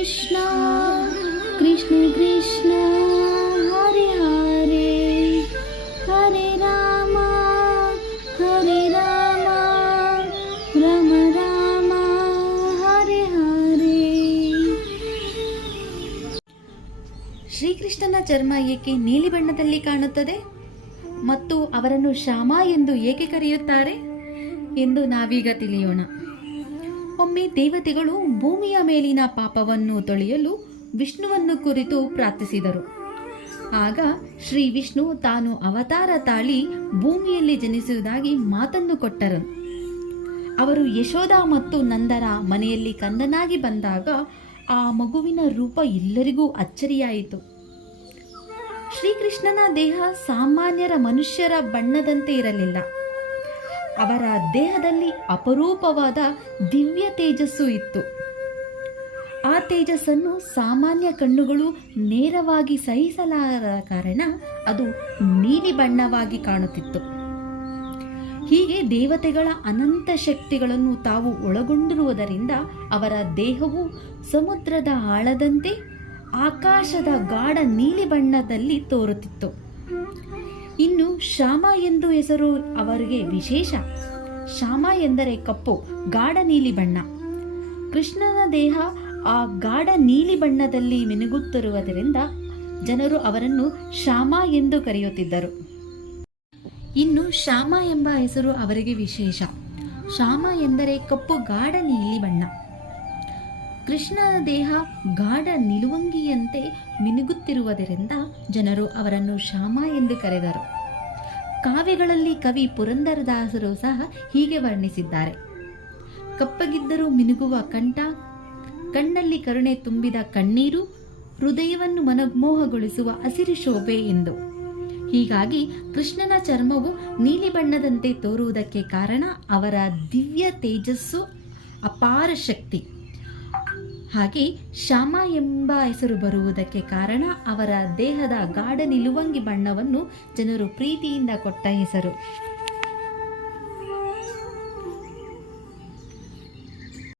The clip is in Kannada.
ಕೃಷ್ಣ ಕೃಷ್ಣ ಕೃಷ್ಣ, ಹರೆ ಹರೆ ಹರೆ ರಾಮ ಹರೆ ರಾಮ ರಾಮ ರಾಮ, ಹರೆ ಹರೆ. ಶ್ರೀಕೃಷ್ಣನ ಚರ್ಮ ಏಕೆ ನೀಲಿ ಬಣ್ಣದಲ್ಲಿ ಕಾಣುತ್ತದೆ? ಮತ್ತು ಅವರನ್ನು ಶ್ಯಾಮ ಎಂದು ಏಕೆ ಕರೆಯುತ್ತಾರೆ? ಎಂದು ನಾವೀಗ ತಿಳಿಯೋಣ. ಒಮ್ಮೆ ದೇವತೆಗಳು ಭೂಮಿಯ ಮೇಲಿನ ಪಾಪವನ್ನು ತೊಳೆಯಲು ವಿಷ್ಣುವನ್ನು ಕುರಿತು ಪ್ರಾರ್ಥಿಸಿದರು. ಆಗ ಶ್ರೀ ವಿಷ್ಣು ತಾನು ಅವತಾರ ತಾಳಿ ಭೂಮಿಯಲ್ಲಿ ಜನಿಸುವುದಾಗಿ ಮಾತನ್ನು ಕೊಟ್ಟರು ಅವರು ಯಶೋಧ ಮತ್ತು ನಂದರ ಮನೆಯಲ್ಲಿ ಕಂದನಾಗಿ ಬಂದಾಗ ಆ ಮಗುವಿನ ರೂಪ ಎಲ್ಲರಿಗೂ ಅಚ್ಚರಿಯಾಯಿತು. ಶ್ರೀಕೃಷ್ಣನ ದೇಹ ಸಾಮಾನ್ಯರ ಮನುಷ್ಯರ ಬಣ್ಣದಂತೆ ಇರಲಿಲ್ಲ. ಅವರ ದೇಹದಲ್ಲಿ ಅಪರೂಪವಾದ ದಿವ್ಯ ತೇಜಸ್ಸು ಇತ್ತು. ಆ ತೇಜಸ್ಸನ್ನು ಸಾಮಾನ್ಯ ಕಣ್ಣುಗಳು ನೇರವಾಗಿ ಸಹಿಸಲಾರದ ಕಾರಣ ಅದು ನೀಲಿ ಬಣ್ಣವಾಗಿ ಕಾಣುತ್ತಿತ್ತು. ಹೀಗೆ ದೇವತೆಗಳ ಅನಂತ ಶಕ್ತಿಗಳನ್ನು ತಾವು ಒಳಗೊಂಡಿರುವುದರಿಂದ ಅವರ ದೇಹವು ಸಮುದ್ರದ ಆಳದಂತೆ ಆಕಾಶದ ಗಾಢ ನೀಲಿ ಬಣ್ಣದಲ್ಲಿ ತೋರುತ್ತಿತ್ತು. ಇನ್ನು ಶ್ಯಾಮ ಎಂದು ಹೆಸರು ಅವರಿಗೆ ವಿಶೇಷ. ಶ್ಯಾಮ ಎಂದರೆ ಕಪ್ಪು, ಗಾಢ ನೀಲಿ ಬಣ್ಣ. ಕೃಷ್ಣನ ದೇಹ ಆ ಗಾಢ ನೀಲಿ ಬಣ್ಣದಲ್ಲಿ ಮಿನುಗುತ್ತಿರುವುದರಿಂದ ಜನರು ಅವರನ್ನು ಶ್ಯಾಮ ಎಂದು ಕರೆಯುತ್ತಿದ್ದರು. ಇನ್ನು ಶ್ಯಾಮ ಎಂಬ ಹೆಸರು ಅವರಿಗೆ ವಿಶೇಷ. ಶ್ಯಾಮ ಎಂದರೆ ಕಪ್ಪು, ಗಾಢ ನೀಲಿ ಬಣ್ಣ. ಕೃಷ್ಣನ ದೇಹ ಗಾಢ ನಿಲುವಂಗಿಯಂತೆ ಮಿನುಗುತ್ತಿರುವುದರಿಂದ ಜನರು ಅವರನ್ನು ಶ್ಯಾಮ ಎಂದು ಕರೆದರು. ಕಾವ್ಯಗಳಲ್ಲಿ ಕವಿ ಪುರಂದರದಾಸರು ಸಹ ಹೀಗೆ ವರ್ಣಿಸಿದ್ದಾರೆ. ಕಪ್ಪಗಿದ್ದರೂ ಮಿನುಗುವ ಕಂಠ, ಕಣ್ಣಲ್ಲಿ ಕರುಣೆ ತುಂಬಿದ ಕಣ್ಣೀರು, ಹೃದಯವನ್ನು ಮನಮೋಹಗೊಳಿಸುವ ಹಸಿರು ಶೋಭೆ ಎಂದು. ಹೀಗಾಗಿ ಕೃಷ್ಣನ ಚರ್ಮವು ನೀಲಿ ಬಣ್ಣದಂತೆ ತೋರುವುದಕ್ಕೆ ಕಾರಣ ಅವರ ದಿವ್ಯ ತೇಜಸ್ಸು ಅಪಾರ ಶಕ್ತಿ. ಹಾಗೆ ಶ್ಯಾಮ ಎಂಬ ಹೆಸರು ಬರುವುದಕ್ಕೆ ಕಾರಣ ಅವರ ದೇಹದ ಗಾಢ ನಿಲುವಂಗಿ ಬಣ್ಣವನ್ನು ಜನರು ಪ್ರೀತಿಯಿಂದ ಕೊಟ್ಟ ಹೆಸರು